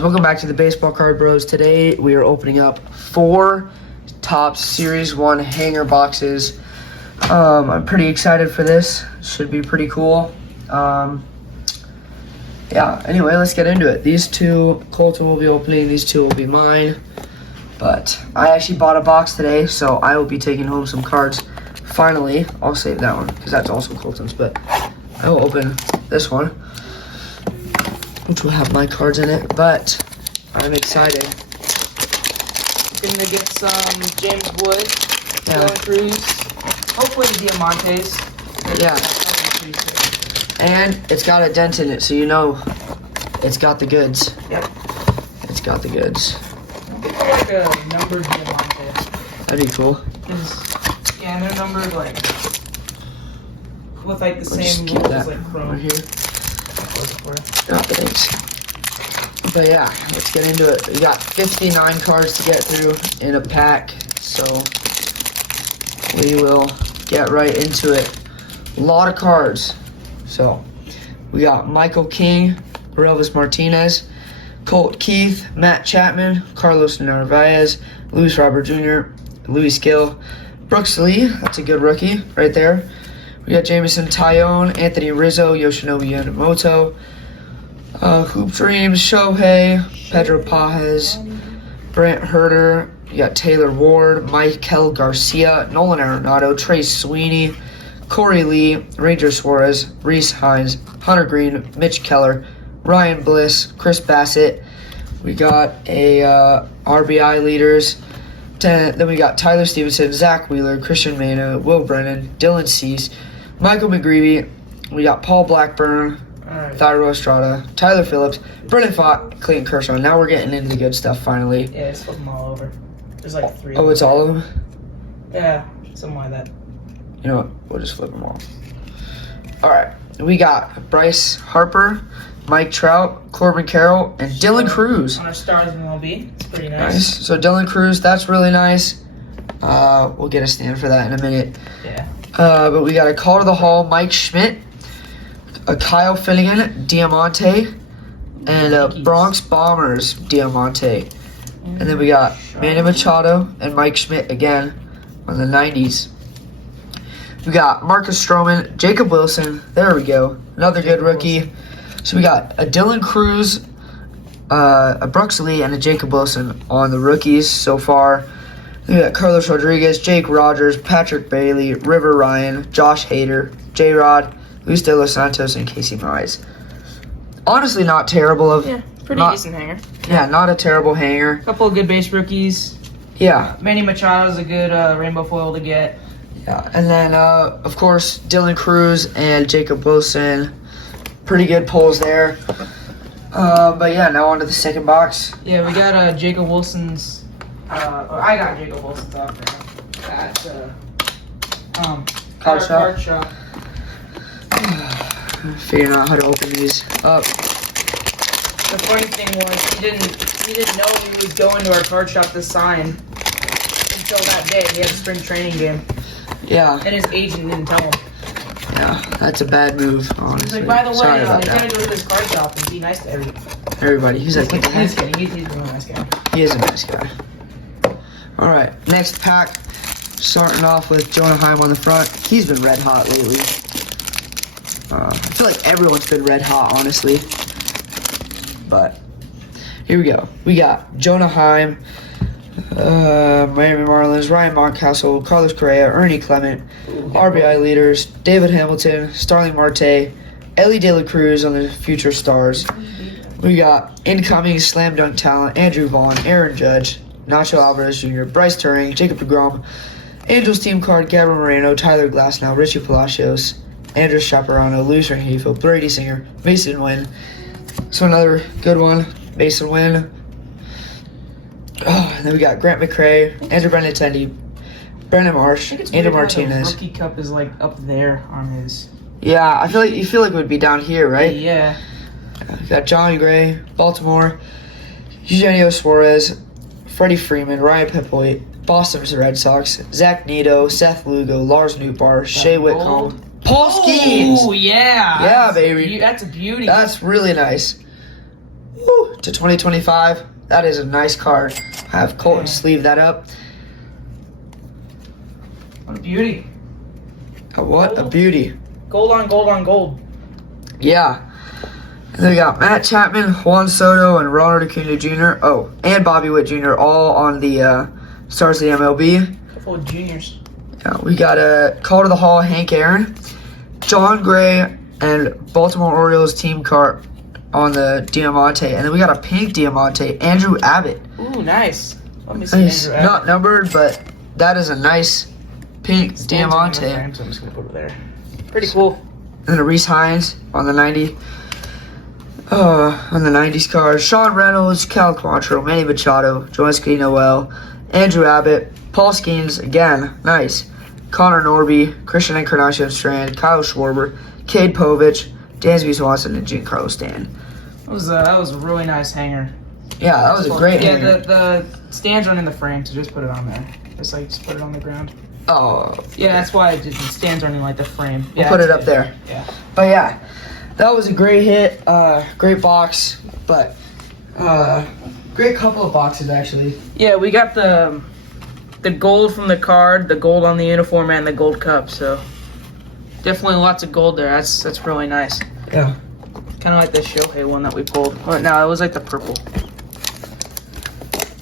Welcome back to the Baseball Card Bros. Today we are opening up 4 Topps Series 1 hanger boxes. I'm pretty excited for this. Should be pretty cool. Yeah, anyway, let's get into it. These 2 Colton will be opening, these 2 will be mine. But I actually bought a box today, so I will be taking home some cards. Finally, I'll save that one because that's also Colton's, but I will open this one, which will have my cards in it, but I'm excited. Gonna get some James Wood, Dylan Cruz, hopefully Diamantes. Yeah. And it's got a dent in it, so you know it's got the goods. Yep. It's got the goods. It's like a numbered Diamante. That'd be cool. Yeah, and they're numbered like with like the same keep rules that like Chrome. right here. For it. Oh, thanks. But yeah, let's get into it. We got 59 cards to get through in a pack, so we will get right into it. A lot of cards. So we got Michael King, Elvis Martinez, Colt Keith, Matt Chapman, Carlos Narvaez, Luis Robert Jr., Louis Gill, Brooks Lee, that's a good rookie right there. We got Jameson Taillon, Anthony Rizzo, Yoshinobu Yamamoto, Hoop Dreams, Shohei, Pedro Pajes, Brent Herter. You got Taylor Ward, Michael Garcia, Nolan Arenado, Trey Sweeney, Corey Lee, Ranger Suarez, Reese Hines, Hunter Green, Mitch Keller, Ryan Bliss, Chris Bassett. We got a RBI leaders. Then we got Tyler Stevenson, Zach Wheeler, Christian Mena, Will Brennan, Dylan Cease, Michael McGreevy. We got Paul Blackburn, Thairo Estrada, Tyler Phillips, Brennan Fott, Clayton Kershaw. Now we're getting into the good stuff finally. Yeah, it's flip them all over. There's like 3. Oh, it's all of them? Yeah, something like that. You know what? We'll just flip them all. All right. We got Bryce Harper, Mike Trout, Corbin Carroll, and Dylan Cruz. On our stars and MLB. It's pretty nice. So Dylan Cruz, that's really nice. We'll get a stand for that in a minute. Yeah. But we got a Call to the Hall, Mike Schmidt, a Kyle Finnegan, Diamante, and a Bronx Bombers, Diamante. And then we got Manny Machado and Mike Schmidt again on the 90s. We got Marcus Stroman, Jacob Wilson. There we go. Another good rookie. So we got a Dylan Cruz, a Brooks Lee, and a Jacob Wilson on the rookies so far. We got Carlos Rodriguez, Jake Rogers, Patrick Bailey, River Ryan, Josh Hader, J-Rod, Luis De Los Santos, and Casey Mize. Honestly, not terrible. Pretty decent hanger. Yeah, not a terrible hanger. Couple of good base rookies. Yeah. Manny Machado's a good rainbow foil to get. Yeah, and then, of course, Dylan Cruz and Jacob Wilson. Pretty good pulls there. But yeah, now on to the second box. Yeah, we got Jacob Wilson's. I got Jacob Wilson's off there at Card Card shop. Shop. Figuring out how to open these up. The funny thing was he didn't know he was going to our card shop to sign until that day. He had a spring training game. Yeah. And his agent didn't tell him. Yeah, that's a bad move, honestly. He's like, by the way, Sorry you about gotta that. go to this card shop and be nice to Everybody. He's like, what the He's heck? kidding. He's a really nice guy. He is a nice guy. All right, next pack. Starting off with Jonah Heim on the front. He's been red hot lately. I feel like everyone's been red hot, honestly. But here we go. We got Jonah Heim, Miami Marlins, Ryan Mountcastle, Carlos Correa, Ernie Clement, RBI leaders, David Hamilton, Starling Marte, Ellie De La Cruz on the future stars. We got incoming slam dunk talent, Andrew Vaughn, Aaron Judge, Nacho Alvarez Jr., Bryce Turing, Jacob deGrom, Angels team card, Gabriel Moreno, Tyler Glasnow, Richie Palacios, Andres Chaparano, Luis Rengifo, Brady Singer, Mason Wynn. So another good one, Mason Wynn. Oh, and then we got Grant McCray, Andrew Benintendi, Brandon Marsh, Andrew Martinez. The rookie cup is like up there on his. Yeah, I feel like it would be down here, right? Yeah. We got Johnny Gray, Baltimore, Eugenio Suarez, Freddie Freeman, Ryan Pepoit, Boston Red Sox, Zach Neto, Seth Lugo, Lars Nootbaar, Shea Whitcomb, Paul Skeens. Oh, yeah. Yeah, baby. That's a beauty. That's really nice. Woo, to 2025. That is a nice card. Have Colton sleeve that up. What a beauty. What a beauty. Gold on gold on gold. Yeah. And then we got Matt Chapman, Juan Soto, and Ronald Acuna Jr. Oh, and Bobby Witt Jr. all on the Stars of the MLB. Couple of juniors. Yeah, we got a call to the Hall, Hank Aaron, John Gray, and Baltimore Orioles team card on the Diamante. And then we got a pink Diamante, Andrew Abbott. Ooh, nice. Let me see Nice. Andrew Abbott. Not numbered, but that is a nice pink Diamante. Frame, so I'm just gonna put it there. Pretty cool. And then a Reese Hines on the 90s card. Sean Reynolds, Cal Quantrill, Manny Machado, Joansky Noel, Andrew Abbott, Paul Skeens, again, nice. Connor Norby, Christian Encarnacion Strand, Kyle Schwarber, Cade Povich, Dansby Swanson, and Giancarlo Stanton. That was a really nice hanger. Yeah, that was a great hanger. Yeah, the stands aren't in the frame, so just put it on there. Just put it on the ground. Oh. Yeah, that's why the stands aren't in like the frame. We'll Yeah, put it that's up good. there. Yeah. But yeah, that was a great hit, great box, but great couple of boxes actually. Yeah, we got the gold from the card, the gold on the uniform, and the gold cup. So definitely lots of gold there. That's really nice. Yeah. Kind of like the Shohei one that we pulled. Oh, no, it was like the purple.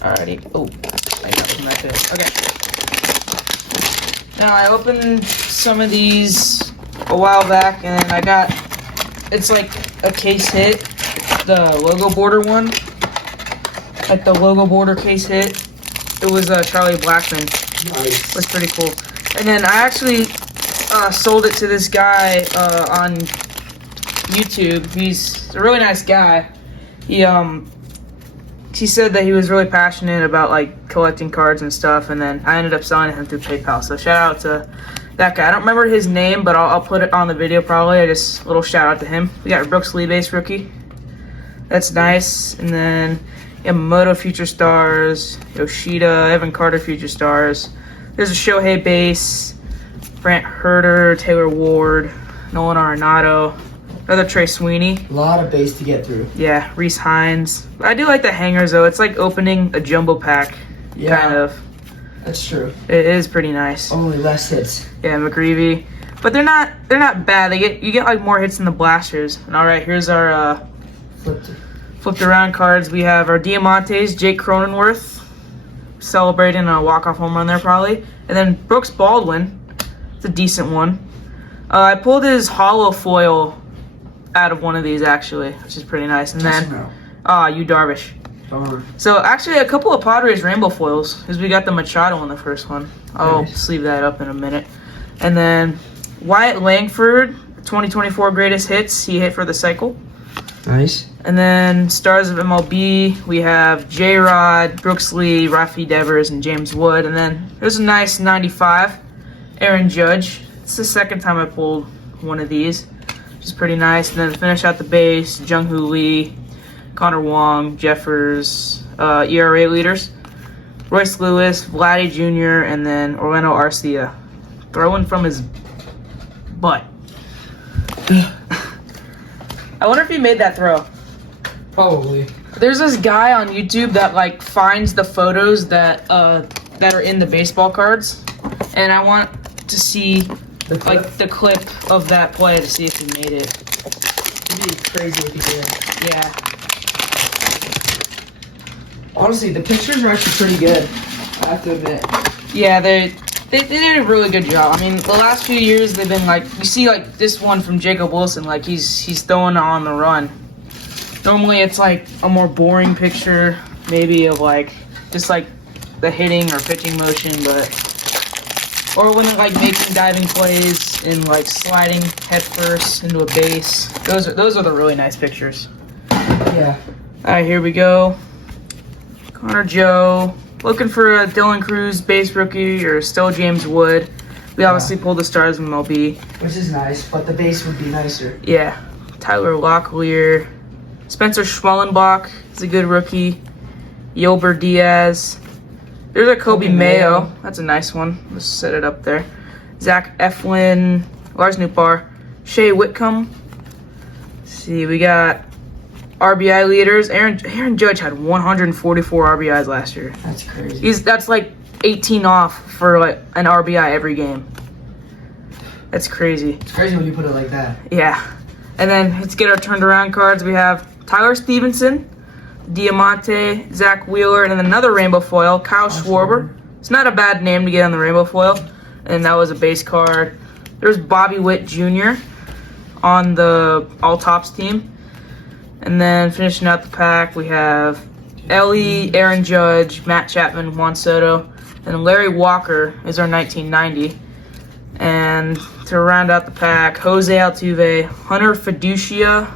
Alrighty. Oh, I got from that hit. Okay. Now I opened some of these a while back, and I got, it's like a case hit, the logo border one. Like the logo border case hit. It was Charlie Blackmon. Nice. It was pretty cool. And then I actually sold it to this guy on YouTube. He's a really nice guy. He said that he was really passionate about like collecting cards and stuff, and then I ended up selling him through PayPal. So shout out to that guy. I don't remember his name, but I'll put it on the video probably. A little shout out to him. We got Brooks Lee base rookie. That's nice. And then Yamamoto Future Stars, Yoshida, Evan Carter Future Stars. There's a Shohei base, Brant Herter, Taylor Ward, Nolan Arenado, another Trey Sweeney. A lot of base to get through. Yeah, Reese Hines. I do like the hangers though. It's like opening a jumbo pack, kind of. That's true. It is pretty nice. Only less hits. Yeah, McGreevy, but they're not bad. You get like more hits than the blasters. And all right, here's our flipped around cards. We have our Diamantes, Jake Cronenworth, celebrating a walk-off home run there probably, and then Brooks Baldwin. It's a decent one. I pulled his hollow foil out of one of these actually, which is pretty nice. And then Yu Darvish. So actually a couple of Padres rainbow foils, because we got the Machado on the first one. I'll sleeve that up in a minute. And then Wyatt Langford, 2024 greatest hits. He hit for the cycle. Nice. And then Stars of MLB, we have J-Rod, Brooks Lee, Rafi Devers, and James Wood. And then there's a nice 95, Aaron Judge. It's the second time I pulled one of these, which is pretty nice. And then to finish out the base, Jung-Hoo Lee, Connor Wong, Jeffers, ERA leaders, Royce Lewis, Vladdy Jr., and then Orlando Arcia. Throwing from his butt. I wonder if he made that throw. Probably. There's this guy on YouTube that like finds the photos that are in the baseball cards, and I want to see the clip of that play to see if he made it. It'd be crazy if he did. Yeah. Honestly, the pictures are actually pretty good. I have to admit. Yeah, they did a really good job. I mean, the last few years they've been like, you see like this one from Jacob Wilson, like he's throwing on the run. Normally it's like a more boring picture, maybe of like just like the hitting or pitching motion, or when they're like making diving plays and like sliding head first into a base. Those are the really nice pictures. Yeah. All right, here we go. Connor Joe. Looking for a Dylan Cruz base rookie or still James Wood. We obviously pulled the Stars of MLB. Which is nice, but the base would be nicer. Yeah. Tyler Locklear. Spencer Schwellenbach is a good rookie. Yolber Diaz. There's a Kobe Mayo. That's a nice one. Let's set it up there. Zach Eflin. Lars Nootbaar. Shea Whitcomb. Let's see, we got RBI leaders. Aaron Judge had 144 RBIs last year. That's crazy. That's like 18 off for like an RBI every game. That's crazy. It's crazy when you put it like that. Yeah. And then let's get our turned around cards. We have Tyler Stevenson, Diamante, Zach Wheeler, and then another rainbow foil, Kyle Schwarber. It's not a bad name to get on the rainbow foil. And that was a base card. There's Bobby Witt Jr. on the All Tops team. And then finishing out the pack, we have Ellie, Aaron Judge, Matt Chapman, Juan Soto, and Larry Walker is our 1990. And to round out the pack, Jose Altuve, Hunter Fiducia,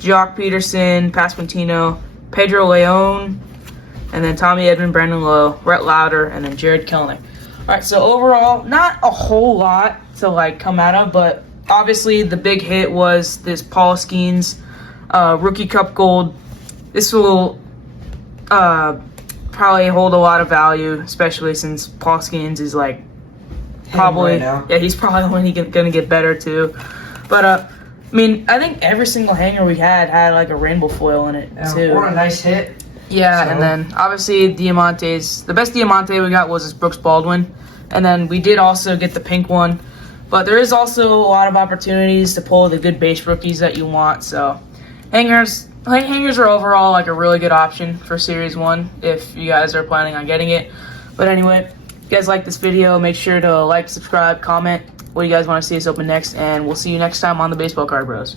Jock Peterson, Pasquantino, Pedro Leon, and then Tommy Edman, Brandon Lowe, Brett Lauder, and then Jared Kellner. All right, so overall, not a whole lot to like come out of, but obviously the big hit was this Paul Skeens Rookie Cup Gold. This will probably hold a lot of value, especially since Paul Skeens is like probably right now. Yeah, he's probably only gonna get better too. But I mean, I think every single hanger we had like a rainbow foil in it too. Or a nice hit. Yeah, So- and then obviously Diamantes. The best Diamante we got was this Brooks Baldwin, and then we did also get the pink one. But there is also a lot of opportunities to pull the good base rookies that you want. So hangers are overall like a really good option for Series 1 if you guys are planning on getting it. But anyway, if you guys like this video, make sure to like, subscribe, comment what you guys want to see us open next, and we'll see you next time on the Baseball Card Bros.